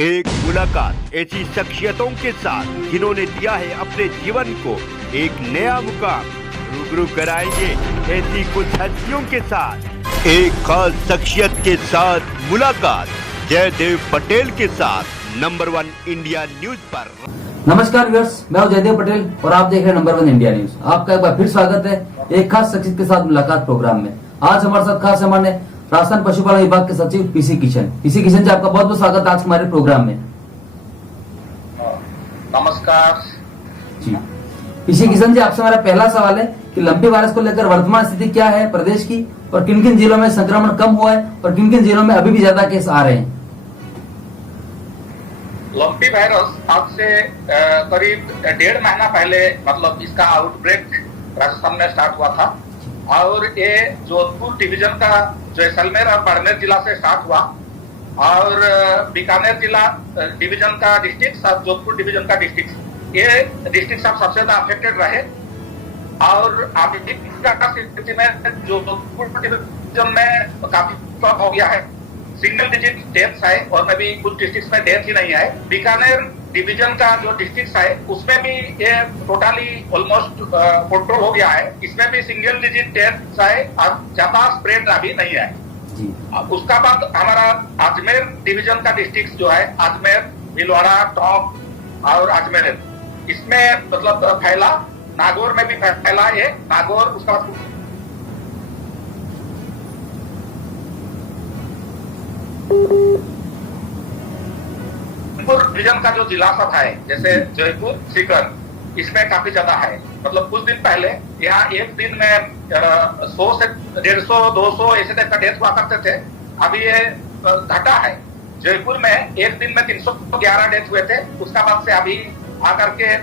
एक मुलाकात ऐसी शख्सियतों के साथ जिन्होंने दिया है अपने जीवन को एक नया मुकाम। रूबरू कराएंगे ऐसी कुछ हस्तियों के साथ एक खास शख्सियत के साथ मुलाकात जयदेव पटेल के साथ नंबर 1 इंडिया न्यूज पर। नमस्कार व्यूअर्स, मैं हूं जयदेव पटेल और आप देख रहे हैं नंबर 1 इंडिया न्यूज। आपका एक बार फिर स्वागत है एक खास शख्सियत के साथ मुलाकात प्रोग्राम में। आज हमारे साथ खास मेहमान है राजस्थान पशुपालन विभाग के सचिव पीसी किशन। पीसी किशन जी, आपका बहुत बहुत स्वागत है आज हमारे प्रोग्राम में। नमस्कार जी पीसी किशन जी, आपसे हमारा पहला सवाल है कि लंपी वायरस को लेकर वर्तमान स्थिति क्या है प्रदेश की, और किन किन जिलों में संक्रमण कम हुआ है और किन किन जिलों में अभी भी ज्यादा केस आ रहे हैं। लंपी वायरस आज से करीब 1.5 महीना पहले मतलब इसका आउटब्रेक राजस्थान में स्टार्ट हुआ था, और ये जोधपुर डिवीजन का जैसलमेर और बाड़मेर जिला से स्टार्ट हुआ, और बीकानेर जिला डिवीजन का डिस्ट्रिक्ट और जोधपुर डिवीजन का डिस्ट्रिक्ट, ये डिस्ट्रिक्ट सबसे ज्यादा अफेक्टेड रहे। और अभी स्थिति में जोधपुर डिवीजन में काफी कम हो गया है, सिंगल डिजिट डेथ्स है, और में भी कुछ डिस्ट्रिक्ट में डेथ ही नहीं है। बीकानेर डिवीजन का जो डिस्ट्रिक्ट है उसमें भी ये टोटली ऑलमोस्ट कंट्रोल हो गया है, इसमें भी सिंगल डिजिट डेथ्स है, ज्यादा स्प्रेड अभी नहीं है। उसका बाद हमारा अजमेर डिवीजन का डिस्ट्रिक्ट जो है, अजमेर, भीलवाड़ा, टोंक और अजमेर, इसमें मतलब फैला। नागौर में भी फैला है, नागौर। उसका बाद डिवीजन का जो जिला सब है जैसे जयपुर, सीकर, इसमें काफी ज्यादा है। मतलब कुछ दिन पहले यहाँ एक दिन में 100 से 150, 200 ऐसे टाइप का डेथ हुआ करते थे, अभी ये घटा है। जयपुर में एक दिन में 311 डेथ हुए थे, उसका बाद से अभी आकर के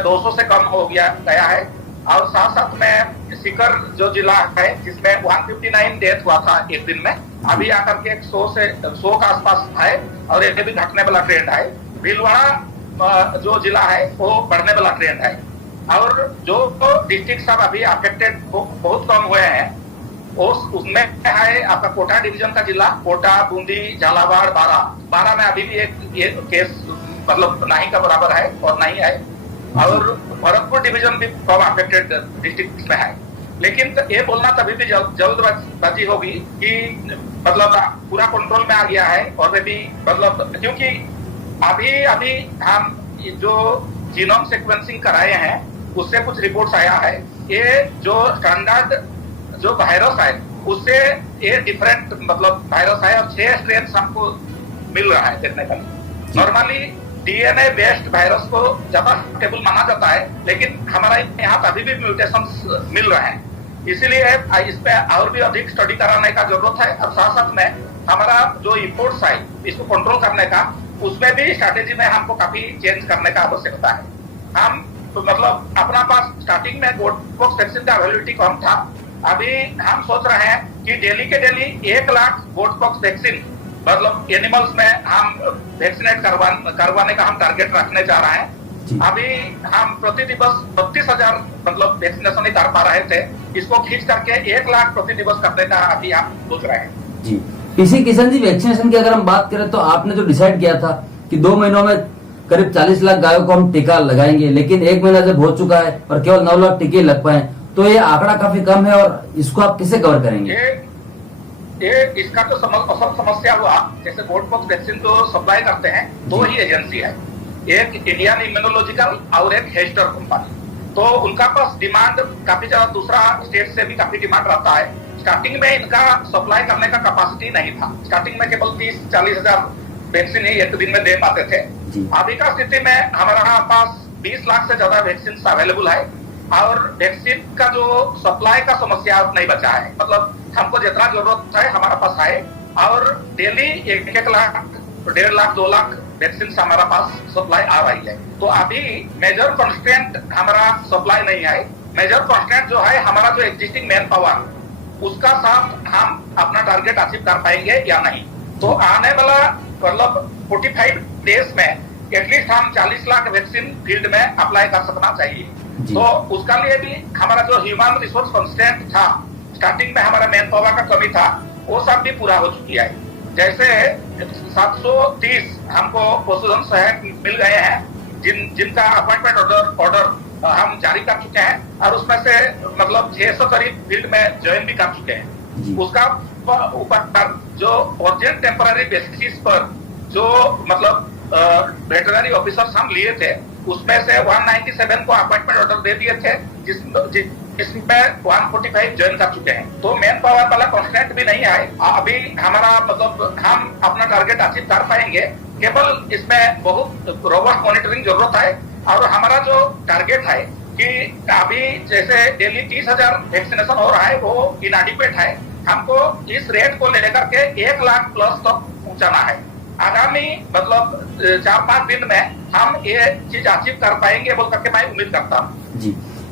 200 से कम हो गया है। और साथ साथ में सीकर जो जिला है जिसमें 159 डेथ हुआ था एक दिन में, अभी आकर के 100 का आसपास है, और ये भी घटने वाला ट्रेंड है। भीलवाड़ा जो जिला है वो बढ़ने वाला ट्रेंड है, और जो डिस्ट्रिक्ट सब अभी अफेक्टेड बहुत कम हुए हैं उसमें है आपका कोटा डिवीजन का जिला, कोटा, बूंदी, झालावाड़, बारा में अभी भी एक केस मतलब नहीं का बराबर है और नहीं है, और भरतपुर डिवीजन भी कम अफेक्टेड डिस्ट्रिक्ट में है। लेकिन ये बोलना तभी भी जल्दबाजी होगी कि मतलब पूरा कंट्रोल में आ गया है, और भी मतलब क्योंकि अभी हम जो जीनोम सीक्वेंसिंग कराए हैं उससे कुछ रिपोर्ट्स आया है, ये जो स्टैंडर्ड जो वायरस है उससे ये डिफरेंट मतलब वायरस है, और 6 स्ट्रेन हमको मिल रहा है देखने का। नॉर्मली डीएनए बेस्ड वायरस को ज्यादा स्टेबल माना जाता है, लेकिन हमारा यहाँ अभी भी म्यूटेशन मिल रहे हैं, इसीलिए इस पे और भी अधिक स्टडी कराने का जरूरत है। और साथ साथ में हमारा जो इम्पोर्ट्स है इसको कंट्रोल करने का, उसमें भी स्ट्रैटेजी में हमको काफी चेंज करने का आवश्यकता है। हम तो मतलब अपना पास स्टार्टिंग में गोटपॉक्स वैक्सीन का अवेलेबिलिटी कम था, अभी हम सोच रहे हैं कि डेली के डेली 1 लाख गोटपॉक्स वैक्सीन मतलब एनिमल्स में हम वैक्सीनेट करवाने का हम टारगेट रखने जा रहे हैं। अभी हम प्रति दिवस 32,000 मतलब वैक्सीनेशन ही कर पा रहे थे, इसको खींच करके 1 लाख प्रति दिवस करने का अभी हम सोच रहे हैं। जी पीसी किशन जी, वैक्सीनेशन की अगर हम बात करें तो आपने जो डिसाइड किया था कि 2 महीनों में करीब 40 लाख गायों को हम टीका लगाएंगे, लेकिन 1 महीना जब हो चुका है और केवल 9 लाख टीके लग पाए, तो ये आंकड़ा काफी कम है, और इसको आप किसे कवर करेंगे? इसका तो असल समस्या हुआ, जैसे गोटपॉक्स वैक्सीन तो सप्लाई करते हैं 2 ही एजेंसी है, एक इंडियन इम्यूनोलॉजिकल और एक हेस्टर कंपनी, तो उनका पास डिमांड काफी ज्यादा, दूसरा स्टेट से भी काफी डिमांड रहता है। स्टार्टिंग में इनका सप्लाई करने का कैपेसिटी नहीं था, स्टार्टिंग में केवल 30-40 हजार वैक्सीन ही एक दिन में दे पाते थे। अभी का स्थिति में हमारा पास 20 लाख से ज्यादा वैक्सीन अवेलेबल है, और वैक्सीन का जो सप्लाई का समस्या नहीं बचा है, मतलब हमको जितना जरूरत है हमारा पास है, और डेली 1 लाख, 1.5 लाख, 2 लाख वैक्सीन हमारा पास सप्लाई आ रही है। तो अभी मेजर कंस्ट्रेंट हमारा सप्लाई नहीं है, मेजर कंस्ट्रेंट जो है हमारा जो एग्जिस्टिंग मैन पावर, उसका साथ हम अपना टारगेट अचीव कर पाएंगे या नहीं। तो आने वाला मतलब 45 डेज में एटलीस्ट हम 40 लाख वैक्सीन फील्ड में अप्लाई कर सकना चाहिए। तो उसका लिए भी हमारा जो ह्यूमन रिसोर्स कंस्ट्रेंट था, स्टार्टिंग में हमारा मैन पावर का कमी था, वो सब भी पूरा हो चुकी है। जैसे 730 हमको पशुधन सहायक मिल गए हैं, जिनका अपॉइंटमेंट ऑर्डर हम जारी कर चुके हैं, और उसमें से मतलब 600 करीब फील्ड में ज्वाइन भी कर चुके हैं। उसका ऊपर जो अर्जेंट टेम्पररी बेसिस पर जो मतलब वेटरनरी ऑफिसर्स हम लिए थे, उसमें से 197 को अपॉइंटमेंट ऑर्डर दे दिए थे, जिसमें 145 ज्वाइन कर चुके हैं। तो मैन पावर वाला कॉन्स्टेंट भी नहीं है अभी हमारा, मतलब हम अपना टारगेट अचीव कर पाएंगे। केवल इसमें बहुत रोबस्ट मॉनिटरिंग जरूरत है, और हमारा जो टारगेट है कि अभी जैसे डेली 30,000 वैक्सीनेशन हो रहा है, वो इनएडिक्वेट है। हमको इस रेट को लेकर के 1 लाख प्लस तक पहुंचाना है। आगामी मतलब 4-5 दिन में हम ये चीज अचीव कर पाएंगे बोल करके मैं उम्मीद करता हूँ। जी,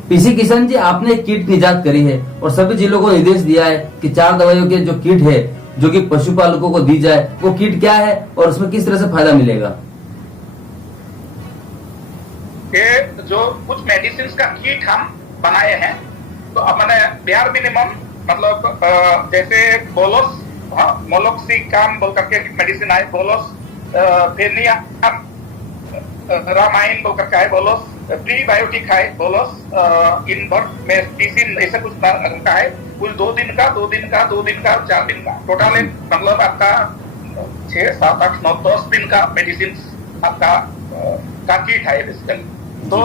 पीसी किशन जी, आपने एक किट निजात करी है और सभी जिलों को निर्देश दिया है कि 4 दवाइयों के जो किट है जो कि पशुपालकों को दी जाए, वो किट क्या है और उसमें किस तरह से फायदा मिलेगा? ये जो कुछ मेडिसिन का किट हम बनाए हैं, तो अब मैंने बेयर मिनिमम मतलब जैसे बोलोस मोलोक्सिकाम बोल करके मेडिसिन है, बोलोस फेनिया रामाइन बोल करके है, बोलोस प्रीबायोटिक है, बोलोस इनवर्मेटिसिन ऐसे कुछ का है। कुल 2 दिन का 4 दिन का टोटल मतलब आपका 6, 7, 8, 9, 10 दिन का मेडिसिन आपका का किट है बेसिकली। तो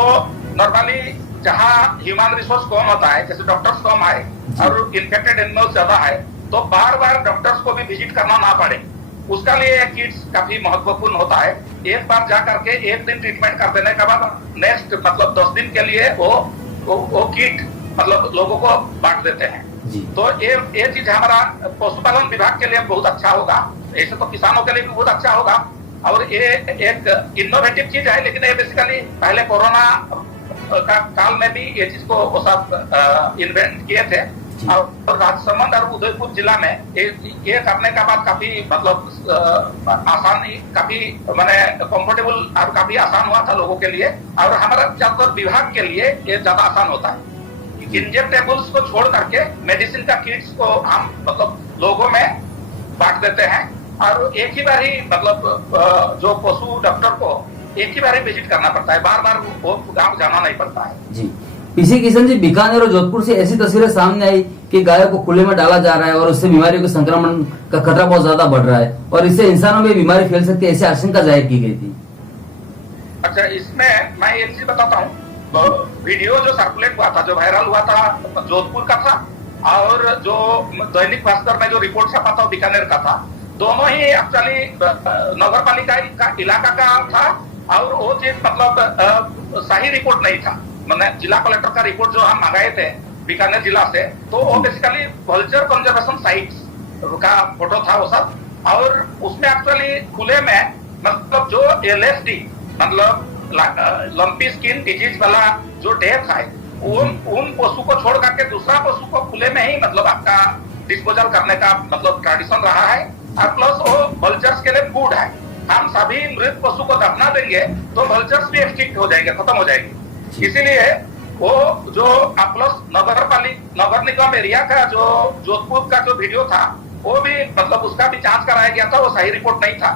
नॉर्मली जहाँ ह्यूमन रिसोर्स कम होता है, जैसे डॉक्टर्स कम है और इन्फेक्टेड एनिमल्स ज्यादा है, तो बार बार डॉक्टर्स को भी विजिट करना ना पड़े, उसका लिए किट्स काफी महत्वपूर्ण होता है। एक बार जा करके 1 दिन ट्रीटमेंट कर देने के बाद नेक्स्ट मतलब 10 दिन के लिए वो किट मतलब लोगों को बांट देते हैं। तो ये चीज हमारा पशुपालन विभाग के लिए बहुत अच्छा होगा, ऐसे तो किसानों के लिए भी बहुत अच्छा होगा। और ये एक इनोवेटिव चीज है, लेकिन ये बेसिकली पहले कोरोना का काल में भी ये चीज को वो सब इन्वेंट किए थे, और राजसमंद और उदयपुर जिला में ये करने का बाद काफी मतलब आसानी, काफी मैंने कंफर्टेबल और काफी आसान हुआ था लोगों के लिए, और हमारा ज्यादातर विभाग के लिए ये ज्यादा आसान होता है। इंजेक्टेबल्स को छोड़ करके मेडिसिन का किट्स को हम मतलब लोगों में बांट देते हैं, और एक ही बार ही मतलब जो पशु डॉक्टर को एक ही बार ही विजिट करना पड़ता है, बार बार वो गाँव जाना नहीं पड़ता है। जी, पीसी किशन जी, बीकानेर और जोधपुर से ऐसी तस्वीरें सामने आई कि गायों को खुले में डाला जा रहा है और उससे बीमारियों के संक्रमण का खतरा बहुत ज्यादा बढ़ रहा है, और इससे इंसानों में बीमारी फैल सकती है, ऐसी आशंका जाहिर की गई थी। अच्छा, इसमें मैं एक चीज बताता हूँ। वीडियो जो सर्कुलेट हुआ था, जो वायरल हुआ था, जोधपुर का था, और जो दैनिक भास्कर में जो रिपोर्ट छपा था बीकानेर का था। दोनों ही एक्चुअली नगर पालिका का इलाका का था, और वो चीज मतलब सही रिपोर्ट नहीं था। मैंने जिला कलेक्टर का रिपोर्ट जो हम मंगाए थे बीकानेर जिला से, तो वो बेसिकली वल्चर कंजर्वेशन साइट्स का फोटो था वो सब, और उसमें एक्चुअली खुले में मतलब जो LSD मतलब लंपी स्किन डिजीज वाला जो डेथ है, उन पशु को छोड़ करके दूसरा पशु को खुले में ही मतलब आपका डिस्पोजल करने का मतलब ट्रेडिशन रहा है, और प्लस वो वल्चर्स के लिए फूड है। हम सभी मृत पशु को दफना देंगे तो वल्चर्स भी एक्सटिंक्ट हो जाएंगे, खत्म हो जाएंगे। इसीलिए वो जो प्लस नगर निगम एरिया का जो जोधपुर का जो वीडियो था, वो भी मतलब उसका भी जांच कराया गया था, वो सही रिपोर्ट नहीं था।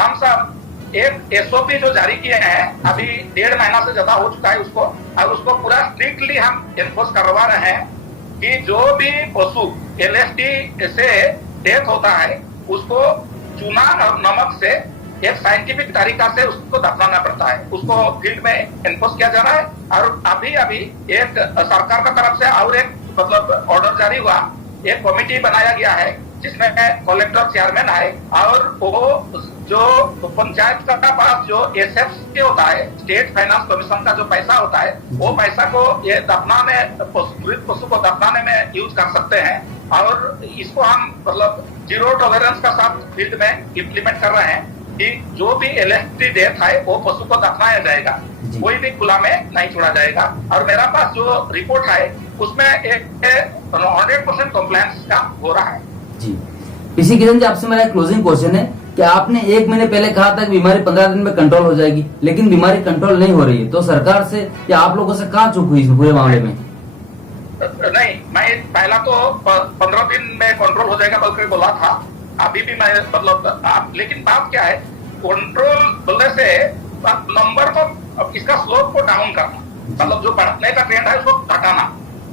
हम सब एक SOP जो जारी किए हैं, अभी 1.5 महीना से ज्यादा हो चुका है उसको, और उसको पूरा स्ट्रिक्टली हम एनफोर्स करवा रहे हैं कि जो भी पशु LSD से डेथ होता है, उसको चूना और नमक से एक साइंटिफिक तरीका से उसको दफनाना पड़ता है, उसको फील्ड में एनफोर्स किया जा रहा है। और अभी एक सरकार का तरफ से और एक मतलब ऑर्डर जारी हुआ, एक कमेटी बनाया गया है जिसमें कलेक्टर चेयरमैन है, और वो जो पंचायत का पास जो SFC होता है, स्टेट फाइनेंस कमीशन का जो पैसा होता है, वो पैसा को ये दफनाने, मृत पशु को दफनाने में यूज कर सकते हैं। और इसको हम मतलब 0 टॉलरेंस का साथ फील्ड में इम्प्लीमेंट कर रहे हैं कि जो भी LSD डेथ है वो पशु को दफनाया जाएगा, कोई भी खुला में नहीं छोड़ा जाएगा। और मेरा पास जो रिपोर्ट है उसमें एक 100% कंप्लायंस का हो रहा है। जी, पीसी किशन जी, आपसे मेरा एक क्लोजिंग क्वेश्चन है कि आपने 1 महीने पहले कहा था कि बीमारी 15 दिन में कंट्रोल हो जाएगी, लेकिन बीमारी कंट्रोल नहीं हो रही है, तो सरकार से या आप लोगों से कहाँ चूक हुई इस पूरे मामले में? नहीं, मैं पहला तो 15 दिन में कंट्रोल हो जाएगा बल्कि बोला था, अभी भी मैं मतलब लेकिन बात क्या है, कंट्रोल बोलने से नंबर को इसका स्लोप को डाउन करना, मतलब जो बढ़ने का ट्रेंड है उसको घटाना।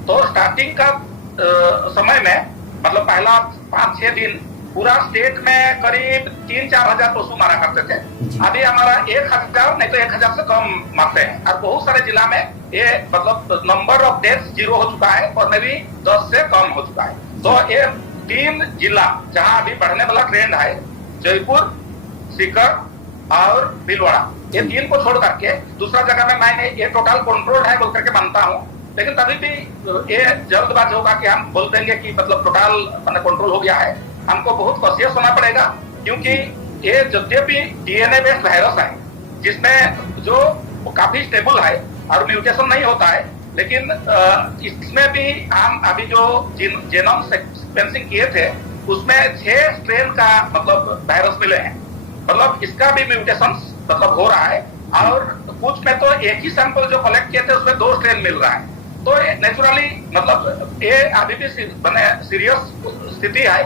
तो स्टार्टिंग का समय में मतलब पहला 5-6 दिन पूरा स्टेट में करीब 3-4 हजार पशु मारा करते थे। अभी हमारा 1000 नहीं तो 1000 से कम मारते हैं, और बहुत सारे जिला में ये मतलब नंबर ऑफ डेथ 0 हो चुका है और मे भी 10 से कम हो चुका है। तो ये 3 जिला जहां अभी बढ़ने वाला ट्रेंड है, जयपुर, सीकर और भीलवाड़ा, ये 3 को छोड़ करके दूसरा जगह में मैंने ये टोटल कंट्रोल है बोल करके मानता हूँ। लेकिन तभी भी ये जल्दबाज होगा कि हम बोल देंगे कि मतलब टोटल मैंने कंट्रोल हो गया है। हमको बहुत कॉशियस होना पड़ेगा, क्योंकि ये यद्यपि डीएनए बेस्ड वायरस है जिसमें जो काफी स्टेबल है और म्यूटेशन नहीं होता है, लेकिन इसमें भी हम अभी जो जेनोम सीक्वेंसिंग किए थे उसमें 6 स्ट्रेन का मतलब वायरस मिले हैं। मतलब इसका भी म्यूटेशन मतलब हो रहा है, और कुछ में तो एक ही सैंपल जो कलेक्ट किए थे उसमें 2 स्ट्रेन मिल रहा है। तो नेचुरली मतलब ये अभी भी सीरियस स्थिति है।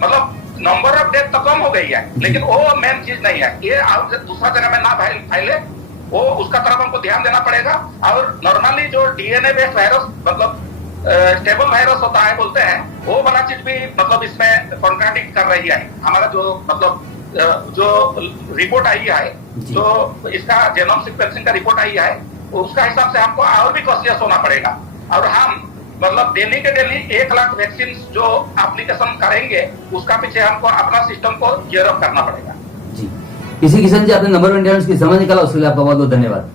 मतलब नंबर ऑफ डेथ तो कम हो गई है, लेकिन वो मेन चीज नहीं है। ये दूसरा जगह में ना फैले, वो उसका तरफ हमको ध्यान देना पड़ेगा। और नॉर्मली जो डीएनए बेस्ड वायरस मतलब स्टेबल वायरस होता है बोलते हैं, वो वाला चीज भी मतलब इसमें कॉन्ट्राडिक्ट कर रही है। हमारा जो मतलब जो रिपोर्ट आई है, जो इसका जेनोम सीक्वेंसिंग का रिपोर्ट आई है, उसका हिसाब से हमको और भी कॉशियस होना पड़ेगा। और हम मतलब डेली के डेली 1 लाख वैक्सीन जो एप्लीकेशन करेंगे, उसका पीछे हमको अपना सिस्टम को गियर अप करना पड़ेगा। जी, इसी किशन जी आपने नंबर ऑफ इंडियंस की समझ निकाला, उसके लिए आपका बहुत बहुत धन्यवाद।